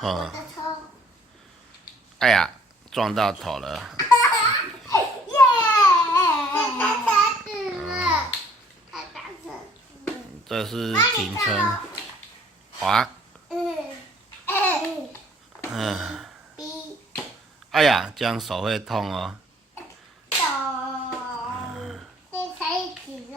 我的车。哎呀，撞到头了。耶！太大车子了，太大车子。这是停车。滑。哎呀，这样手会痛哦。这才一起了。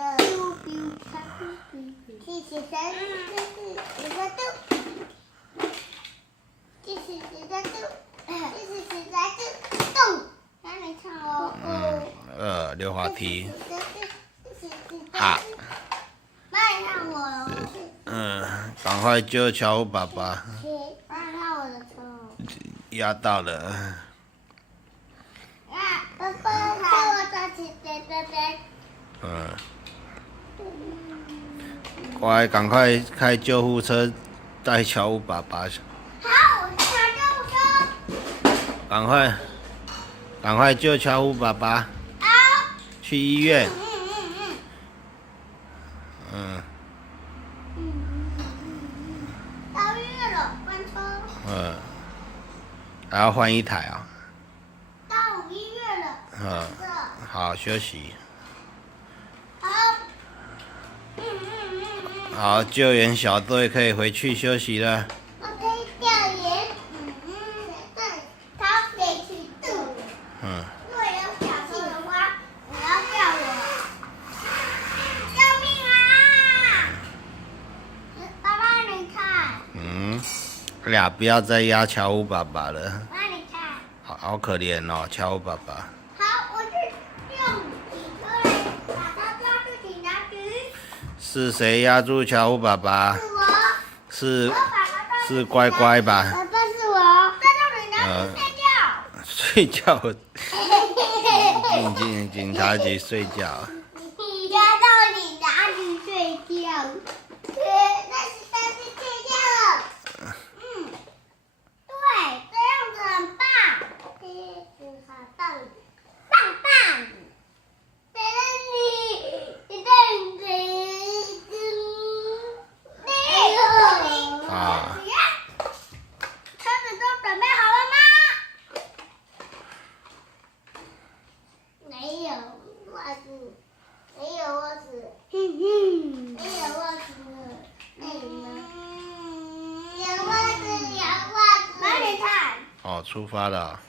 溜滑梯。啊。妈，你看我。赶快救巧虎爸爸。妈，看我的车。压到了。啊，爸爸，看我抓起对。乖，赶快开救护车带巧虎爸爸。好，我去拿救护车。赶快救巧虎爸爸。好。去医院。到医院了，换车。还要换一台啊。到医院了。好，休息。好。好，救援小队可以回去休息了。我可以调研。对，他可以去动。如果有小偷的话，你要叫我。救命啊！爸爸，你看。俩不要再压巧虎爸爸了。妈，你看。好可怜哦，巧虎爸爸。好，我去用警车来把他抓去警察局。是谁压住巧虎爸爸？是我。是乖乖吧？爸爸是我。带到警察局睡觉。睡觉。进警察局睡觉。抓到警察局睡觉。但是睡觉了。对，这样子很棒。棒。车子都准备好了吗？没有袜子。没有袜子。有袜子。快点看。出发了。